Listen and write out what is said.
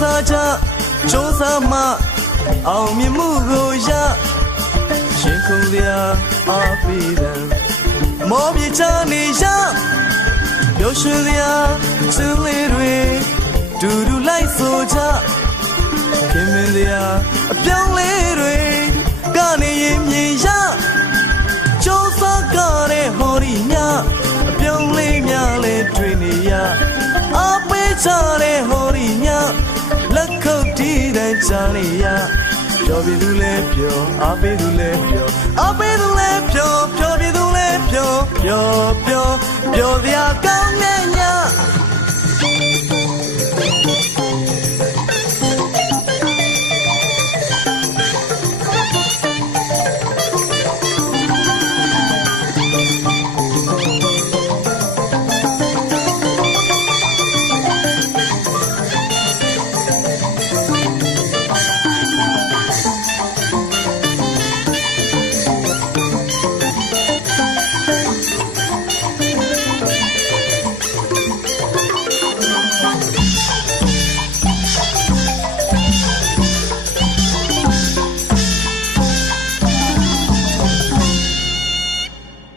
စားချစူးစမ်းမှအောင်မြင်မှုကိုရရှင်ခုံစရာအားပေးတယ်မောပြေချနေရပျော်ရွှင်စရာစင်လေးတွေဒူဒူလိုက်ဆိုချခင်မင်းစရာအပြောင်းလေးတွေကနေရင်မြင်ရစူးစမ်းကြတဲ့ဟော်ဒီညအပြောင်းလေးများလဲတွေ့နေရအားပေးချတဲ့ဟော်ဒီညလက်ခုပ်တီးတဲ့ချာနေရပျော်ပြည်သူလဲပျော်အားပေးသူလဲပျော်အားပေးသူလဲပျော်ပျော်ပြည်သူလဲပျော်ပျော်ပျော်ပျော်စရာကောင်း